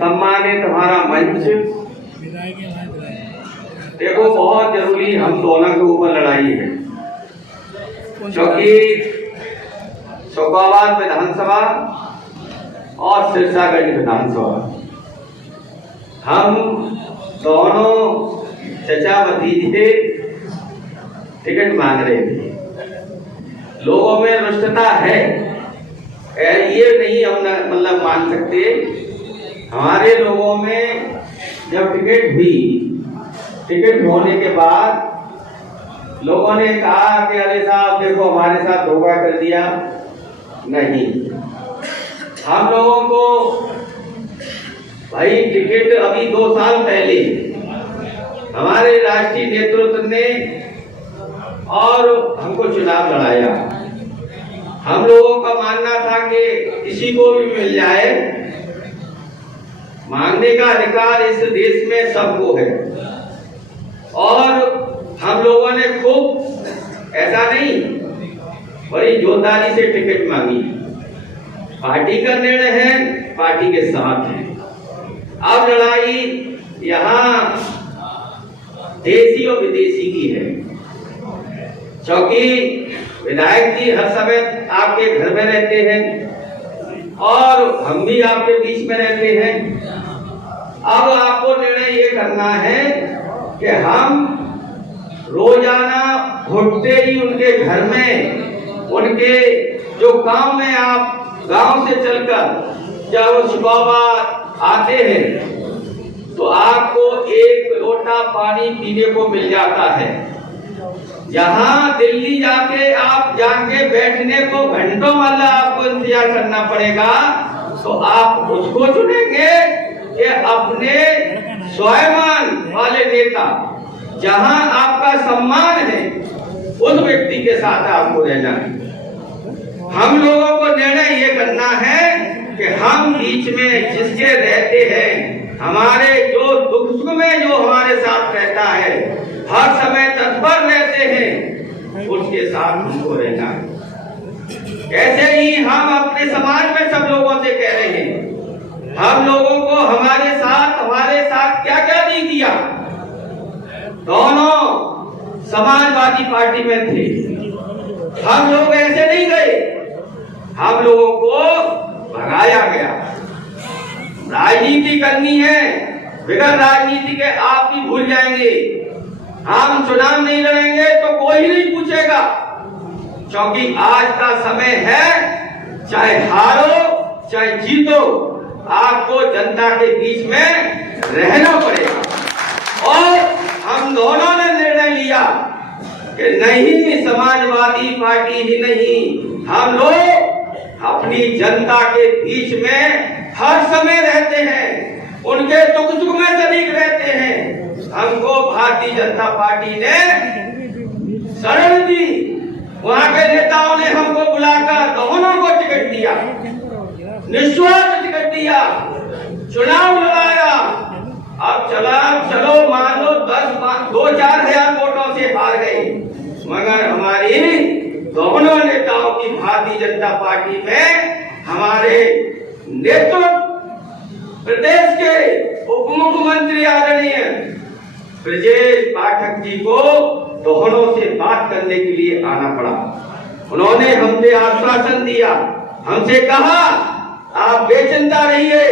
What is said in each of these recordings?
सम्मानित हमारा मंच, देखो बहुत जरूरी हम दोनों के ऊपर लड़ाई है, क्योंकि शोकाबाद विधानसभा और सिरसागंज विधानसभा, हम दोनों चचा भतीजे टिकट मांग रहे थे। लोगों में रुष्टता है, ये नहीं हम मतलब मान सकते। हमारे लोगों में जब टिकट हुई, टिकट होने के बाद लोगों ने कहा कि अरे साहब देखो हमारे साथ धोखा कर दिया। नहीं, हम लोगों को भाई टिकट अभी 2 साल पहले हमारे राष्ट्रीय नेतृत्व ने और हमको चुनाव लड़ाया। हम लोगों का मानना था कि किसी को भी मिल जाए, मांगने का अधिकार इस देश में सबको है। और हम लोगों ने खूब, ऐसा नहीं, बड़ी जोरदारी से टिकट मांगी। पार्टी का निर्णय है, पार्टी के साथ है। अब लड़ाई यहाँ देशी और विदेशी की है, क्योंकि विधायक जी हर समय आपके घर में रहते हैं और हम भी आपके बीच में रहते हैं। अब आपको निर्णय ये करना है कि हम रोजाना घुटते ही उनके घर में, उनके जो गांव में आप गांव से चलकर जब शुक्रवार आते हैं तो आपको 1 लोटा पानी पीने को मिल जाता है। यहाँ दिल्ली जाके आप जाके बैठने को घंटों वाला आपको इंतजार करना पड़ेगा, तो आप उसको चुनेंगे कि अपने स्वाभिमान वाले नेता, जहाँ आपका सम्मान है उस व्यक्ति के साथ आपको रहना है। हम लोगों को निर्णय ये करना है कि हम बीच में जिसके रहते हैं, हमारे जो दुख सुख में जो हमारे साथ रहता है, हर समय तत्पर रहते हैं, उसके साथ हमको रहना है। ऐसे ही हम अपने समाज में सब लोगों से कह रहे हैं, हम लोगों को हमारे साथ क्या क्या नहीं किया। दोनों समाजवादी पार्टी में थे, हम लोग ऐसे नहीं गए, हम लोगों को भगाया गया। राजनीति करनी है, बिगड़ राजनीति के आप भी भूल जाएंगे। हम चुनाव नहीं लड़ेंगे तो कोई नहीं पूछेगा, क्योंकि आज का समय है, चाहे हारो चाहे जीतो, आपको जनता के बीच में रहना पड़ेगा। और हम दोनों ने निर्णय लिया कि नहीं, समाजवादी पार्टी ही नहीं, हम लोग अपनी जनता के बीच में हर समय रहते हैं, उनके दुख सुख में शरीक रहते हैं। हमको भारतीय जनता पार्टी ने शरण दी, वहां के नेताओं ने हमको बुलाकर दोनों को टिकट दिया, निःस्वार्थ टिकट दिया, चुनाव लड़ाया। अब चलो मान लो 2-4 हजार वोटों से हार गए, मगर हमारी दोनों नेताओं की भारतीय जनता पार्टी में हमारे नेतृत्व, प्रदेश के उप मुख्यमंत्री आदरणीय ब्रजेश पाठक जी को दोनों से बात करने के लिए आना पड़ा। उन्होंने हमसे आश्वासन दिया, हमसे कहा आप बेचिंता रहिए,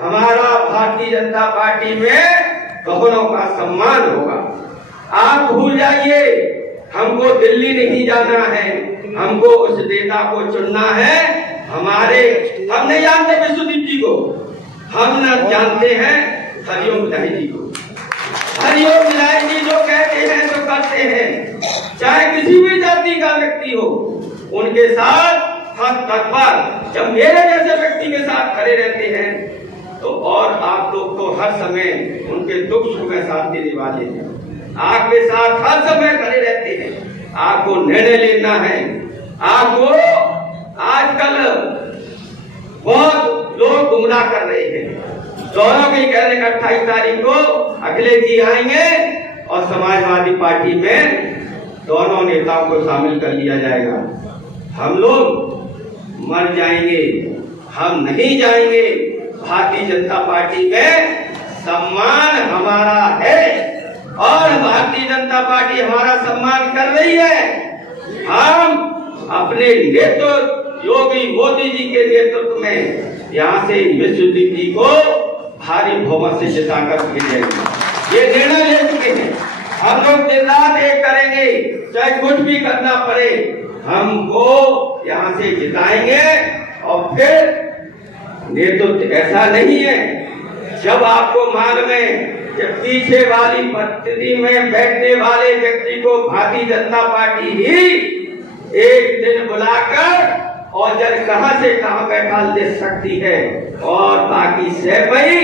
हमारा भारतीय जनता पार्टी में दोनों का सम्मान होगा। आप भूल जाइए, हमको दिल्ली नहीं जाना है, हमको उस नेता को चुनना है। हम नहीं जानते विश्वदीप जी को, हम न जानते हैं हरिओम विधायक जी को। हरिओम विधायक जी जो कहते हैं तो करते हैं, चाहे किसी भी जाति का व्यक्ति हो, उनके साथ हर तत्पर, जब मेरे जैसे व्यक्ति के साथ खड़े रहते हैं तो और आप लोग तो हर समय उनके दुख सुख में साथ देने वाले हैं, आपके साथ हर समय खड़े रहते हैं। आपको निर्णय लेना है। आपको आजकल बहुत लोग गुमराह कर रहे हैं, दोनों के कह रहे हैं 28 तारीख को अखिलेश जी आएंगे और समाजवादी पार्टी में दोनों नेताओं को शामिल कर लिया जाएगा। हम लोग मर जाएंगे, हम नहीं जाएंगे, भारतीय जनता पार्टी में सम्मान हमारा है और भारतीय जनता पार्टी हमारा सम्मान कर रही है। हम अपने नेतृत्व योगी मोदी जी के नेतृत्व में यहाँ से विश्वदीप जी को भारी बहुमत से जिताकर भेजेंगे। ये निर्णय ले चुके हैं। हम लोग दिन रात एक करेंगे, चाहे कुछ भी करना पड़े, हमको यहाँ से जिताएंगे। और फिर नेतृत्व ऐसा नहीं है, जब आपको मालूम है कि पीछे वाली परिस्थिति में बैठने वाले व्यक्ति को भारतीय जनता पार्टी ही एक दिन बुलाकर और जब कहां से कहां बैठा दे सकती है और बाकी सेवई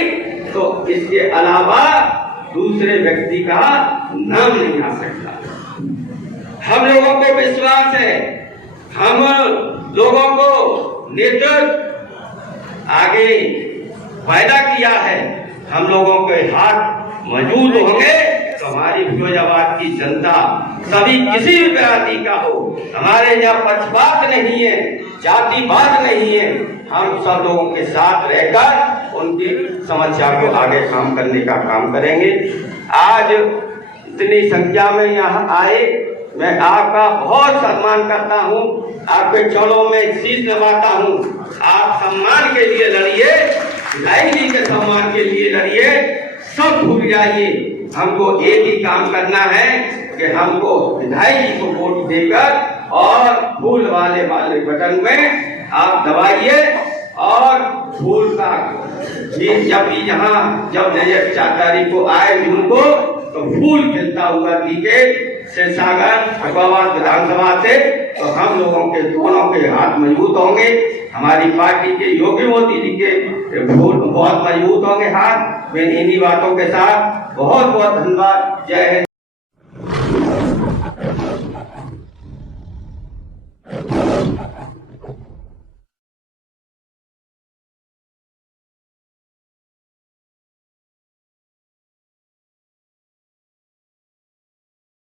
तो इसके अलावा दूसरे व्यक्ति का नाम नहीं आ सकता। हम लोगों को विश्वास है, हम लोगों को नेतृत्व आगे पैदा किया है। हम लोगों के हाथ मौजूद होंगे तो हमारी फिरोजाबाद की जनता सभी किसी भी जाति का हो, हमारे यहाँ पक्षपात नहीं है, जातिवाद नहीं है। हम सब लोगों के साथ रहकर उनकी समस्या को आगे काम करने का काम करेंगे। आज इतनी संख्या में यहाँ आए, मैं आपका बहुत सम्मान करता हूँ, आपके चरणों में शीश नवाता हूँ। आप सम्मान के लिए लड़िए, विधायक जी के सम्मान के लिए लड़िए, सब भूल जाइए। हमको एक ही काम करना है कि हमको विधायक जी को वोट देकर और फूल वाले बटन में आप दबाइए और फूल का जब भी यहाँ जब 4 तारीख को आए जून को तो फूल खिलता हुआ दिखे शिवसागर फगवाबाद विधानसभा से, तो हम लोगों के दोनों के हाथ मजबूत होंगे। हमारी पार्टी के योगी मोदी जी के बहुत मजबूत होंगे हाथ। मैं इन्हीं बातों के साथ बहुत बहुत धन्यवाद। जय हिंद।